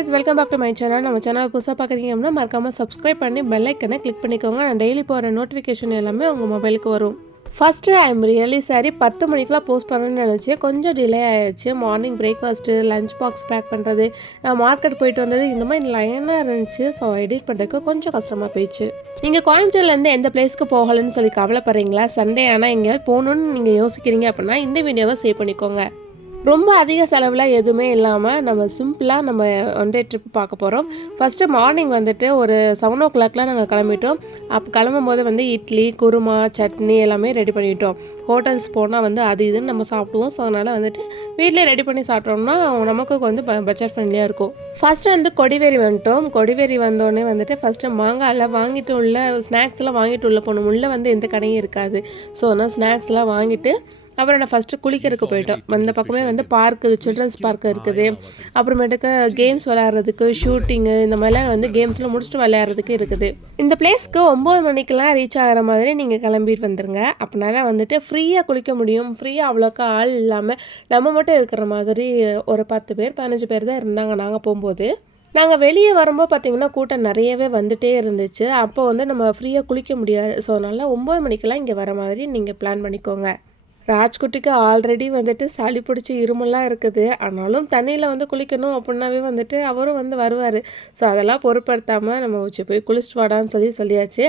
guys, welcome back to my channel. நம்ம channel புதுசா பார்க்குறீங்கன்னா மறக்காம சப்ஸ்கிரைப் பண்ணி பெல் ஐக்கனை கிளிக் பண்ணிக்கோங்க. நான் டெய்லி போகிற நோட்டிஃபிகேஷன் எல்லாமே உங்கள் மொபைலுக்கு வரும். First I am really sorry, 10 மணிக்கெலாம் போஸ்ட் பண்ணணும்னு நினச்சி கொஞ்சம் டிலே ஆகிடுச்சு. Morning breakfast, lunch box pack பண்ணுறது, மார்க்கெட் போயிட்டு வந்தது, இந்த மாதிரி லைனாக இருந்துச்சு. ஸோ எடிட் பண்ணுறதுக்கு கொஞ்சம் கஷ்டமாக போயிடுச்சு. நீங்கள் கோயம்புத்தூர்லேருந்து எந்த பிளேஸ்க்கு போகலன்னு சொல்லி கவலைப்படுறீங்களா? சண்டே ஆனால் எங்கேயாவது போகணுன்னு நீங்கள் யோசிக்கிறீங்க அப்படின்னா இந்த வீடியோவை சேவ் பண்ணிக்கோங்க. ரொம்ப அதிக செலவில் எதுவுமே இல்லாமல் நம்ம சிம்பிளாக நம்ம ஒன் டே ட்ரிப் பார்க்க போகிறோம். ஃபஸ்ட்டு மார்னிங் வந்துட்டு ஒரு 7 o'clock நாங்கள் கிளம்பிட்டோம். அப்போ கிளம்பும்போது வந்து இட்லி, குருமா, சட்னி எல்லாமே ரெடி பண்ணிட்டோம். ஹோட்டல்ஸ் போனால் வந்து அது இதுன்னு நம்ம சாப்பிடுவோம். ஸோ அதனால் வந்துட்டு வீட்டிலே ரெடி பண்ணி சாப்பிட்டோம்னா நமக்கு வந்து பட்ஜெட் ஃப்ரெண்ட்லியாக இருக்கும். ஃபஸ்ட்டு வந்து கொடிவேரி வந்துட்டோம். கொடிவேரி வந்தோடனே வந்துட்டு ஃபஸ்ட்டு மாங்காயெல்லாம் வாங்கிட்டு உள்ள ஸ்நாக்ஸ்லாம் வாங்கிட்டு உள்ள போகணும். உள்ளே வந்து எந்த கடையும் இருக்காது. ஸோ ஆனால் ஸ்நாக்ஸ்லாம் வாங்கிட்டு அப்புறம் நான் ஃபஸ்ட்டு குளிக்கிறதுக்கு போயிட்டோம். அந்த பக்கமே வந்து பார்க்கு, சில்ட்ரன்ஸ் பார்க் இருக்குது. அப்புறமேட்டுக்கு கேம்ஸ் விளையாடுறதுக்கு, ஷூட்டிங்கு, இந்த மாதிரிலாம் வந்து கேம்ஸ்லாம் முடிச்சுட்டு விளையாடுறதுக்கு இருக்குது. இந்த பிளேஸ்க்கு 9 மணிக்கெலாம் ரீச் ஆகிற மாதிரி நீங்கள் கிளம்பிட்டு வந்துடுங்க. அப்படின்னா தான் வந்துட்டு ஃப்ரீயாக குளிக்க முடியும். ஃப்ரீயாக அவ்வளோக்கா ஆள் இல்லாமல் நம்ம மட்டும் இருக்கிற மாதிரி ஒரு 10 பேர் 15 பேர் தான் இருந்தாங்க நாங்கள் போகும்போது. நாங்கள் வெளியே வரும்போது பார்த்திங்கன்னா கூட்டம் நிறையவே வந்துகிட்டே இருந்துச்சு. அப்போ வந்து நம்ம ஃப்ரீயாக குளிக்க முடியாது. ஸோ அதனால் 9 மணிக்கெலாம் இங்கே வர மாதிரி நீங்கள் பிளான் பண்ணிக்கோங்க. ராஜ்குட்டிக்கு ஆல்ரெடி வந்துட்டு சளி பிடிச்சி இருமலாம் இருக்குது. ஆனாலும் தண்ணியில் வந்து குளிக்கணும் அப்படின்னாவே வந்துட்டு அவரும் வந்து வருவார். ஸோ அதெல்லாம் பொருட்படுத்தாமல் நம்ம வச்சு போய் குளிச்சுட்டு வாடான்னு சொல்லியாச்சு.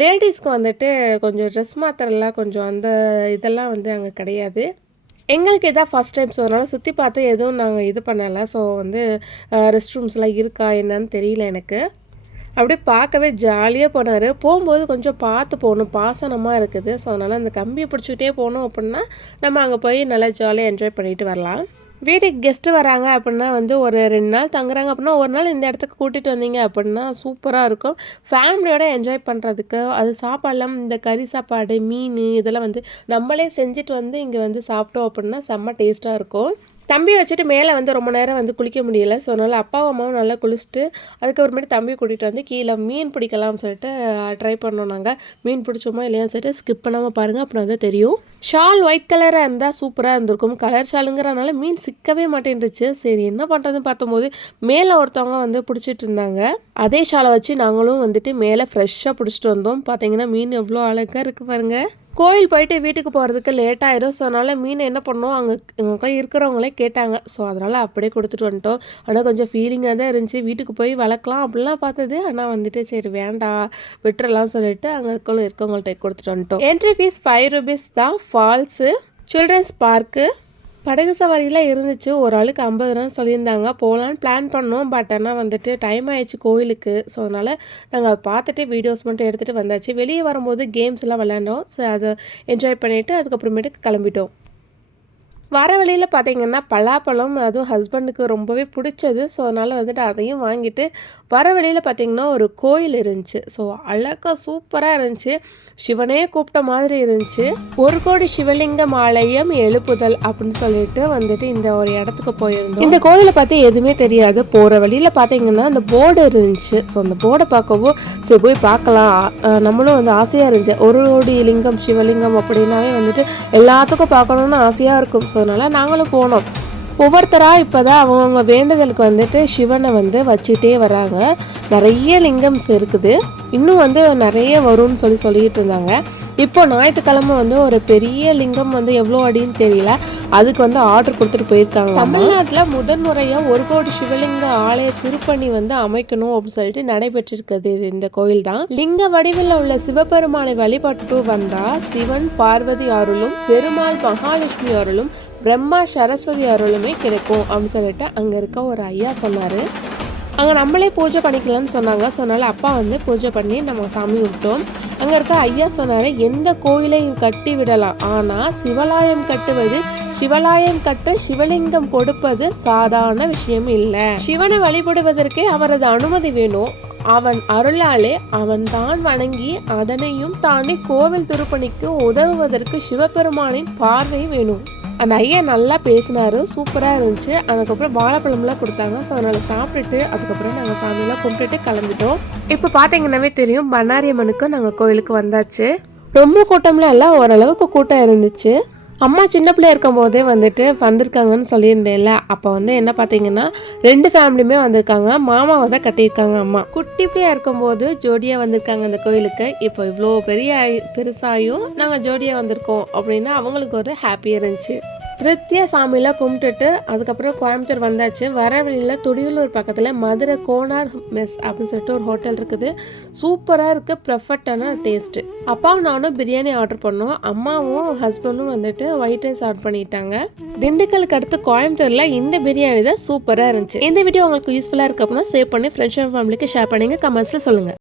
லேடிஸ்க்கு வந்துட்டு கொஞ்சம் ட்ரெஸ் மாத்திரலாம் கொஞ்சம் அந்த இதெல்லாம் வந்து அங்கே கிடையாது. எங்களுக்கு இதான் ஃபஸ்ட் டைம். ஸோ அதனால் சுற்றி பார்த்து எதுவும் நாங்கள் இது பண்ணலை. ஸோ வந்து ரெஸ்ட் ரூம்ஸ்லாம் இருக்கா என்னன்னு தெரியல எனக்கு. அப்படியே பார்க்கவே ஜாலியாக போனார். போகும்போது கொஞ்சம் பார்த்து போகணும், பாசனமாக இருக்குது. ஸோ அதனால் அந்த கம்பியை பிடிச்சிக்கிட்டே போனோம் அப்படின்னா நம்ம அங்கே போய் நல்லா ஜாலியாக என்ஜாய் பண்ணிட்டு வரலாம். வீட்டுக்கு கெஸ்ட்டு வராங்க அப்படின்னா வந்து ஒரு 2 நாள் தங்குறாங்க அப்படின்னா ஒரு நாள் இந்த இடத்துக்கு கூட்டிகிட்டு வந்தீங்க அப்படின்னா சூப்பராக இருக்கும். ஃபேமிலியோட என்ஜாய் பண்ணுறதுக்கு அது சாப்பாடெல்லாம் இந்த கறி சாப்பாடு, மீன் இதெல்லாம் வந்து நம்மளே செஞ்சுட்டு வந்து இங்கே வந்து சாப்பிட்டோம் அப்படின்னா செம்ம டேஸ்ட்டாக இருக்கும். தம்பி வச்சுட்டு மேலே வந்து ரொம்ப நேரம் வந்து குளிக்க முடியலை. ஸோ அதனால் அப்பாவும் அம்மாவும் நல்லா குளிச்சுட்டு அதுக்கப்புறமேட்டு தம்பி கூட்டிகிட்டு வந்து கீழே மீன் பிடிக்கலாம்னு சொல்லிட்டு ட்ரை பண்ணோம். நாங்கள் மீன் பிடிச்சோமா இல்லையான்னு சொல்லிட்டு ஸ்கிப் பண்ணாமல் பாருங்கள், அப்படின்னா தான் தெரியும். ஷால் ஒயிட் கலராக இருந்தால் சூப்பராக இருந்திருக்கும். கலர் ஷாலுங்கிறனால மீன் சிக்கவே மாட்டேன்ருச்சு. சரி என்ன பண்ணுறதுன்னு பார்த்தம்போது மேலே ஒருத்தவங்க வந்து பிடிச்சிட்டு இருந்தாங்க. அதே ஷாலை வச்சு நாங்களும் வந்துட்டு மேலே ஃப்ரெஷ்ஷாக பிடிச்சிட்டு வந்தோம். பார்த்தீங்கன்னா மீன் எவ்வளோ அழகாக இருக்குது பாருங்கள். கோயில் போயிட்டு வீட்டுக்கு போகிறதுக்கு லேட் ஆயிடும். ஸோ அதனால் மீன் என்ன பண்ணோம், அங்கே இருக்கிறவங்களே கேட்டாங்க. ஸோ அதனால் அப்படியே கொடுத்துட்டு வந்துட்டோம். ஆனால் கொஞ்சம் ஃபீலிங்காக தான் இருந்துச்சு. வீட்டுக்கு போய் வளர்க்கலாம் அப்படிலாம் பார்த்தது. ஆனால் வந்துட்டு சரி வேண்டாம் விட்டுறலாம் சொல்லிட்டு அங்கே இருக்கவங்கள்ட்ட கொடுத்துட்டு வந்துட்டோம். என்ட்ரி ஃபீஸ் 5 rupees தான். ஃபால்ஸு, சில்ட்ரன்ஸ் பார்க்கு, படகு சவாரிலாம் இருந்துச்சு. ஒரு ஆளுக்கு 50 ரூபான்னு சொல்லியிருந்தாங்க. போகலான்னு பிளான் பண்ணோம். பட் ஆனால் வந்துட்டு டைம் ஆயிடுச்சு கோயிலுக்கு. ஸோ அதனால் நாங்கள் அதை பார்த்துட்டு வீடியோஸ் மட்டும் எடுத்துகிட்டு வந்தாச்சு. வெளியே வரும்போது கேம்ஸ் எல்லாம் விளையாண்டோம். ஸோ அதை என்ஜாய் பண்ணிவிட்டு அதுக்கப்புறமேட்டு கிளம்பிட்டோம். வர வழியில் பார்த்திங்கன்னா பலாப்பழம், அதுவும் ஹஸ்பண்டுக்கு ரொம்பவே பிடிச்சது. ஸோ அதனால் வந்துட்டு அதையும் வாங்கிட்டு வர வழியில் பார்த்திங்கன்னா ஒரு கோயில் இருந்துச்சு. ஸோ அழகாக சூப்பராக இருந்துச்சு. சிவனே கூப்பிட்ட மாதிரி இருந்துச்சு. 1 கோடி சிவலிங்கம் ஆலயம் எழுப்புதல் அப்படின்னு சொல்லிட்டு வந்துட்டு இந்த ஒரு இடத்துக்கு போயிருந்தோம். இந்த கோயிலை பார்த்து எதுவுமே தெரியாது. போகிற வழியில் பார்த்திங்கன்னா அந்த போர்டு இருந்துச்சு. ஸோ அந்த போர்டை பார்க்கவும் சரி போய் பார்க்கலாம் நம்மளும் வந்து ஆசையாக இருந்துச்சு. 1 கோடி லிங்கம் சிவலிங்கம் அப்படின்னாவே வந்துட்டு எல்லாத்துக்கும் பார்க்கணுன்னு ஆசையாக இருக்கும். ஸோ அதனால் நாங்களும் போனோம். ஒவ்வொருத்தராக இப்போ தான் அவங்கவுங்க வேண்டுதலுக்கு வந்துட்டு சிவனை வந்து வச்சுட்டே வராங்க. நிறைய லிங்கம்ஸ் இருக்குது. இன்னும் வந்து நிறைய வரும்னு சொல்லிக்கிட்டு இருந்தாங்க. இப்போ ஞாயிற்றுக்கிழமை வந்து ஒரு பெரிய லிங்கம் வந்து எவ்வளோ அடின்னு தெரியல, அதுக்கு வந்து ஆர்டர் கொடுத்துட்டு போயிருக்காங்க. தமிழ்நாட்டில் முதன்முறையாக 1 கோடி சிவலிங்க ஆலய திருப்பணி வந்து அமைக்கணும் அப்படின்னு சொல்லிட்டு நடைபெற்றிருக்குது. இந்த கோயில் தான். லிங்க வடிவில் உள்ள சிவபெருமானை வழிபட்டு வந்தால் சிவன் பார்வதி அருளும், பெருமாள் மகாலட்சுமி அருளும், பிரம்மா சரஸ்வதி அருளுமே கிடைக்கும் அப்படின்னு சொல்லிட்டு அங்கே இருக்க ஒரு ஐயா சொன்னார். அங்கே நம்மளே பூஜை பண்ணிக்கலாம்னு சொன்னாங்க. ஸோ அதனால் அப்பா வந்து பூஜை பண்ணி நம்ம சாமி விட்டோம். அங்கே இருக்க ஐயா சொன்னார், எந்த கோயிலையும் கட்டி விடலாம், ஆனால் சிவலாயம் கட்டுவது, சிவலாயம் கட்ட சிவலிங்கம் கொடுப்பது சாதாரண விஷயம் இல்லை. சிவனை வழிபடுவதற்கே அவரது அனுமதி வேணும். அவன் அருளாலே அவன் தான் வணங்கி அதனையும் தாண்டி கோவில் திருப்பணிக்கு உதவுவதற்கு சிவபெருமானின் பார்வை வேணும். அந்த ஐயா நல்லா பேசினார், சூப்பராக இருந்துச்சு. அதுக்கப்புறம் வாழைப்பழம்லாம் கொடுத்தாங்க. ஸோ அதனால் சாப்பிட்டுட்டு அதுக்கப்புறம் நாங்கள் சாமியெல்லாம் கும்பிட்டுட்டு கிளம்பிட்டோம். இப்போ பார்த்தீங்கன்னாவே தெரியும், பண்ணாரி அம்மனுக்கு நாங்கள் கோயிலுக்கு வந்தாச்சு. ரொம்ப கூட்டம்லாம் இல்லை, ஓரளவுக்கு கூட்டம் இருந்துச்சு. அம்மா சின்ன பிள்ளையா இருக்கும்போதே வந்துட்டு வந்திருக்காங்கன்னு சொல்லியிருந்தேன்ல. அப்போ வந்து என்ன பார்த்தீங்கன்னா 2 ஃபேமிலியுமே வந்திருக்காங்க. மாமாவை தான் கட்டியிருக்காங்க அம்மா. குட்டி பிள்ளையா இருக்கும்போது ஜோடியாக வந்திருக்காங்க அந்த கோயிலுக்கு. இப்போ இவ்வளோ பெருசாயும் நாங்கள் ஜோடியாக வந்திருக்கோம் அப்படின்னு அவங்களுக்கு ஒரு ஹாப்பியாக இருந்துச்சு. திருப்தியாக சாமியெல்லாம் கும்பிட்டுட்டு அதுக்கப்புறம் கோயம்புத்தூர் வந்தாச்சு. வர வழியில் துடியலூர் பக்கத்தில் மதுரை கோனார் மெஸ் அப்படின்னு சொல்லிட்டு ஒரு ஹோட்டல் இருக்குது. சூப்பராக இருக்குது, பர்ஃபெக்டான டேஸ்ட்டு. அப்பாவும் நானும் பிரியாணி ஆர்டர் பண்ணோம். அம்மாவும் ஹஸ்பண்டும் வந்துட்டு ஒயிட் ரைஸ் ஆர்டர் பண்ணிட்டாங்க. திண்டுக்கலுக்கு அடுத்து கோயம்புத்தூரில் இந்த பிரியாணி தான் சூப்பராக இருந்துச்சு. இந்த வீடியோ உங்களுக்கு யூஸ்ஃபுல்லாக இருக்கு அப்படின்னா சேவ் பண்ணி ஃப்ரெண்ட்ஸ் அண்ட் ஃபேமிலிக்கு ஷேர் பண்ணுங்க, கமெண்ட்ஸில் சொல்லுங்கள்.